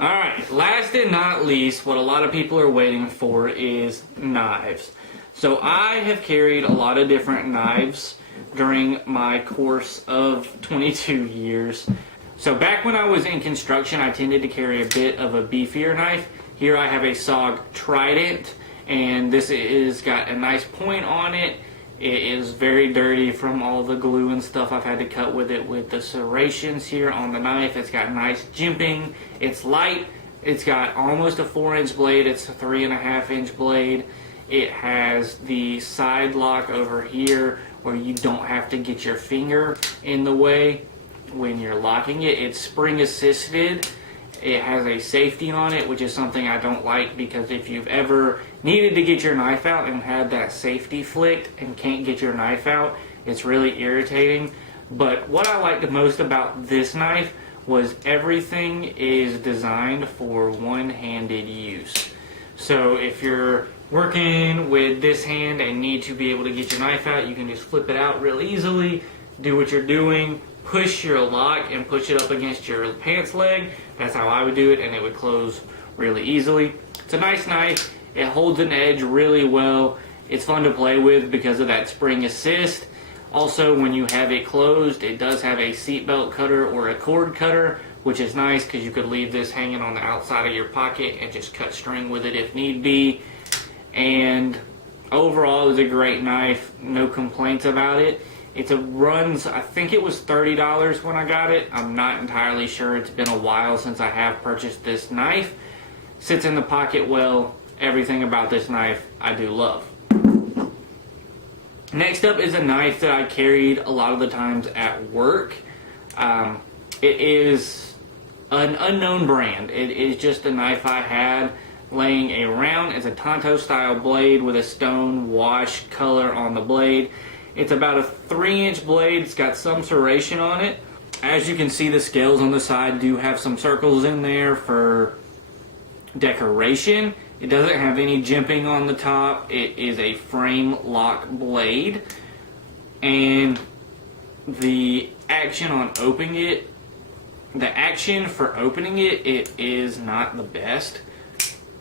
Alright, last and not least, what a lot of people are waiting for is knives. So I have carried a lot of different knives during my course of 22 years. So back when I was in construction, I tended to carry a bit of a beefier knife. Here I have a SOG Trident, and this is got a nice point on it. It is very dirty from all the glue and stuff I've had to cut with it with the serrations here on the knife. It's got nice jimping. It's light. It's got almost a 4-inch blade. It's a 3.5-inch blade. It has the side lock over here where you don't have to get your finger in the way when you're locking it. It's spring assisted. It has a safety on it, which is something I don't like, because if you've ever needed to get your knife out and had that safety flicked and can't get your knife out, it's really irritating. But what I liked the most about this knife was everything is designed for one-handed use. So if you're working with this hand and need to be able to get your knife out, you can just flip it out real easily, do what you're doing, push your lock and push it up against your pants leg. That's how I would do it, and it would close really easily. It's a nice knife. It holds an edge really well. It's fun to play with because of that spring assist. Also, when you have it closed, it does have a seatbelt cutter or a cord cutter, which is nice because you could leave this hanging on the outside of your pocket and just cut string with it if need be. And overall, it's a great knife. No complaints about it. It runs, I think it was $30 when I got it. I'm not entirely sure. It's been a while since I have purchased this knife. Sits in the pocket well. Everything about this knife I do love. Next up is a knife that I carried a lot of the times at work. It is an unknown brand. It is just a knife I had laying around. It's a Tonto style blade with a stone wash color on the blade. It's about a 3-inch blade. It's got some serration on it. As you can see, the scales on the side do have some circles in there for decoration. It doesn't have any jimping on the top. It is a frame lock blade. And the action on opening it, it is not the best.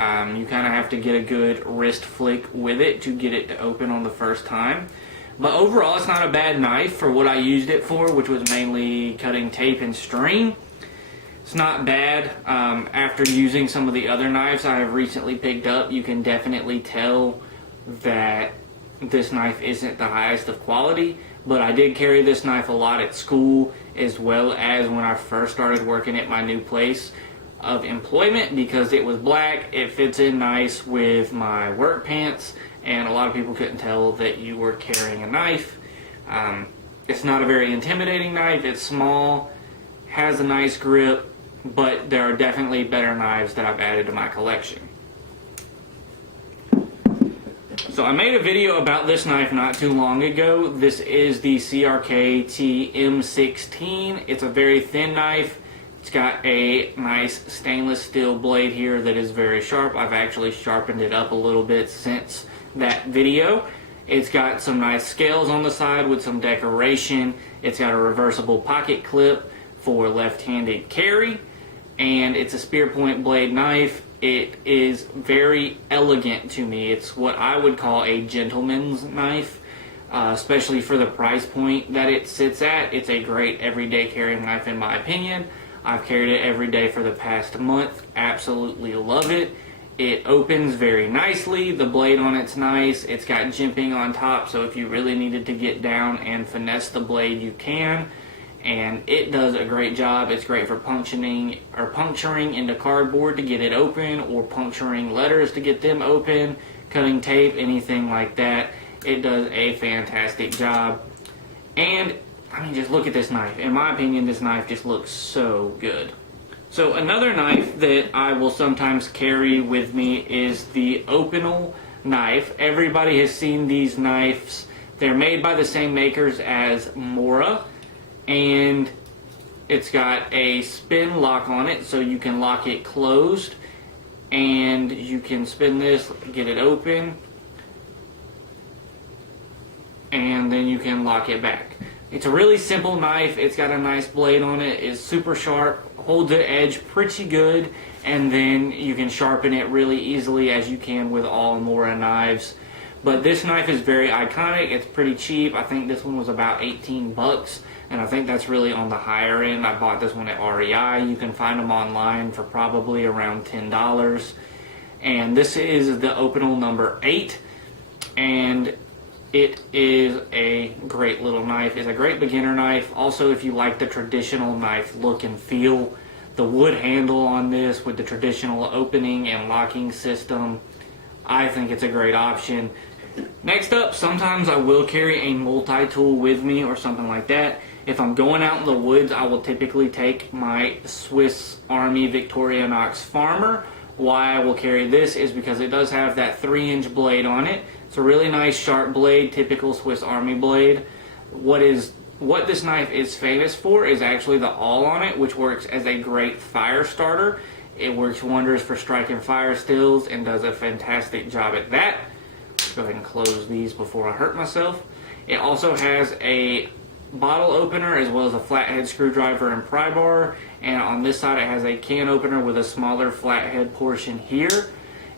You kind of have to get a good wrist flick with it to get it to open on the first time. But overall, it's not a bad knife for what I used it for, which was mainly cutting tape and string. It's not bad. After using some of the other knives I have recently picked up, you can definitely tell that this knife isn't the highest of quality. But I did carry this knife a lot at school, as well as when I first started working at my new place of employment, because it was black. It fits in nice with my work pants, and a lot of people couldn't tell that you were carrying a knife. It's not a very intimidating knife. It's small, has a nice grip, but there are definitely better knives that I've added to my collection. So I made a video about this knife not too long ago. This is the CRKT M16. It's a very thin knife. It's got a nice stainless steel blade here that is very sharp. I've actually sharpened it up a little bit since that video. It's got some nice scales on the side with some decoration. It's got a reversible pocket clip for left-handed carry, and it's a spear point blade knife. It is very elegant to me. It's what I would call a gentleman's knife, especially for the price point that it sits at. It's a great everyday carrying knife in my opinion. I've carried it every day for the past month. Absolutely love it. It opens very nicely. The blade on it's nice. It's got jimping on top, so if you really needed to get down and finesse the blade, you can. And it does a great job. It's great for puncturing into cardboard to get it open, or puncturing letters to get them open, cutting tape, anything like that. It does a fantastic job. And I mean, just look at this knife. In my opinion, this knife just looks so good. So another knife that I will sometimes carry with me is the Openal knife. Everybody has seen these knives. They're made by the same makers as Mora, and it's got a spin lock on it, so you can lock it closed, and you can spin this, get it open, and then you can lock it back. It's a really simple knife. It's got a nice blade on it. It's super sharp, holds the edge pretty good, and then you can sharpen it really easily as you can with all Mora knives. But this knife is very iconic. It's pretty cheap. I think this one was about 18 bucks, and I think that's really on the higher end. I bought this one at REI. You can find them online for probably around $10. And this is the Openal number 8, and it is a great little knife. It's a great beginner knife. Also, if you like the traditional knife look and feel, the wood handle on this with the traditional opening and locking system, I think it's a great option. Next up, sometimes I will carry a multi-tool with me or something like that. If I'm going out in the woods, I will typically take my Swiss Army Victorinox Farmer. Why I will carry this is because it does have that 3-inch blade on it. It's a really nice sharp blade, typical Swiss Army blade. What this knife is famous for is actually the awl on it, which works as a great fire starter. It works wonders for striking fire stills and does a fantastic job at that. Let's go ahead and close these before I hurt myself. It also has a bottle opener as well as a flathead screwdriver and pry bar, and on this side it has a can opener with a smaller flathead portion here.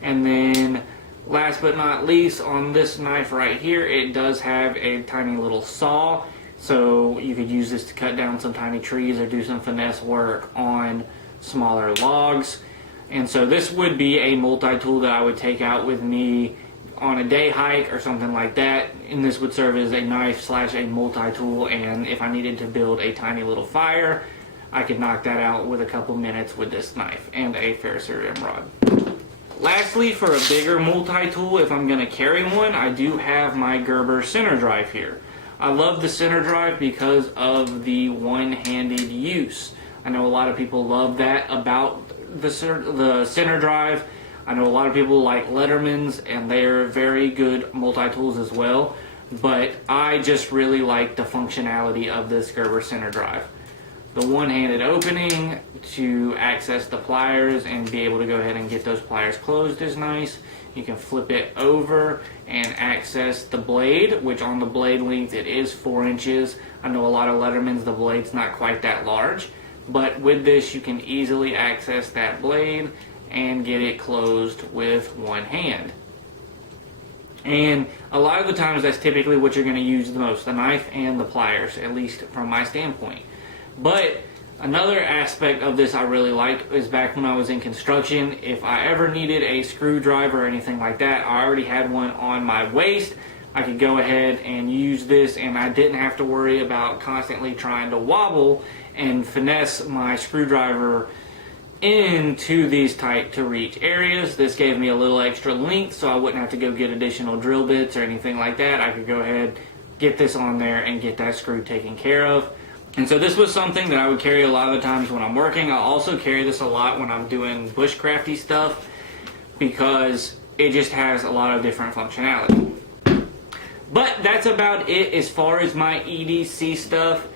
And then last but not least, on this knife right here, it does have a tiny little saw, so you could use this to cut down some tiny trees or do some finesse work on smaller logs. And so this would be a multi-tool that I would take out with me on a day hike or something like that, and this would serve as a knife slash a multi-tool, and if I needed to build a tiny little fire, I could knock that out with a couple minutes with this knife and a Ferris rim rod. Lastly, for a bigger multi-tool, if I'm going to carry one, I do have my Gerber center drive here. I love the center drive because of the one-handed use. I know a lot of people love that about the center drive. I know a lot of people like Letterman's, and they're very good multi-tools as well, but I just really like the functionality of this Gerber center drive. The one-handed opening to access the pliers and be able to go ahead and get those pliers closed is nice. You can flip it over and access the blade, which on the blade length it is 4 inches. I know a lot of Letterman's, the blade's not quite that large, but with this you can easily access that blade and get it closed with one hand. And a lot of the times that's typically what you're going to use the most, the knife and the pliers, at least from my standpoint. But another aspect of this I really like is back when I was in construction, if I ever needed a screwdriver or anything like that, I already had one on my waist. I could go ahead and use this, and I didn't have to worry about constantly trying to wobble and finesse my screwdriver into these tight to reach areas. This gave me a little extra length, so I wouldn't have to go get additional drill bits or anything like that. I could go ahead, get this on there, and get that screw taken care of. And so this was something that I would carry a lot of the times when I'm working. I also carry this a lot when I'm doing bushcrafty stuff because it just has a lot of different functionality. But that's about it as far as my EDC stuff.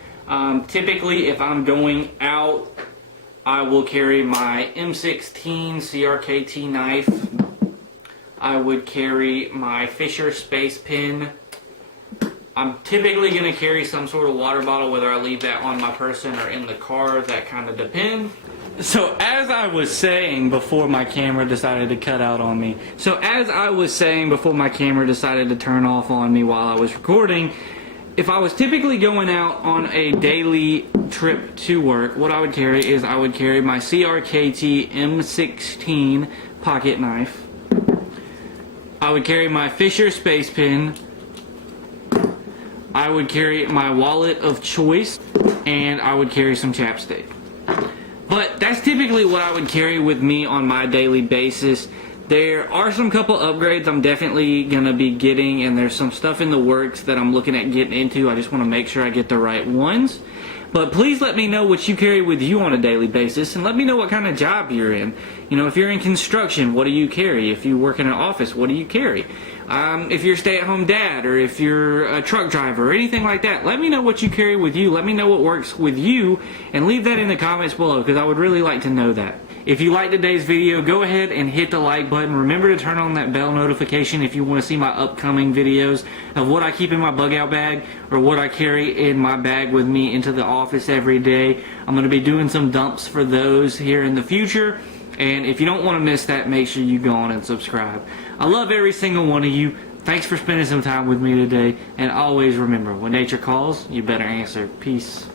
Typically, if I'm going out, I will carry my M16 CRKT knife. I would carry my Fisher Space Pen. I'm typically going to carry some sort of water bottle, whether I leave that on my person or in the car. That kind of depends. So as I was saying before my camera decided to cut out on me. So as I was saying before my camera decided to turn off on me while I was recording, if I was typically going out on a daily trip to work, what I would carry is I would carry my CRKT M16 pocket knife. I would carry my Fisher Space Pen. I would carry my wallet of choice, and I would carry some chapstick. But that's typically what I would carry with me on my daily basis. There are some couple upgrades I'm definitely going to be getting, and there's some stuff in the works that I'm looking at getting into. I just want to make sure I get the right ones. But please let me know what you carry with you on a daily basis, and let me know what kind of job you're in. You know, if you're in construction, what do you carry? If you work in an office, what do you carry? If you're a stay-at-home dad, or if you're a truck driver, or anything like that, let me know what you carry with you. Let me know what works with you, and leave that in the comments below, because I would really like to know that. If you liked today's video, go ahead and hit the like button. Remember to turn on that bell notification if you want to see my upcoming videos of what I keep in my bug out bag or what I carry in my bag with me into the office every day. I'm going to be doing some dumps for those here in the future. And if you don't want to miss that, make sure you go on and subscribe. I love every single one of you. Thanks for spending some time with me today. And always remember, when nature calls, you better answer. Peace.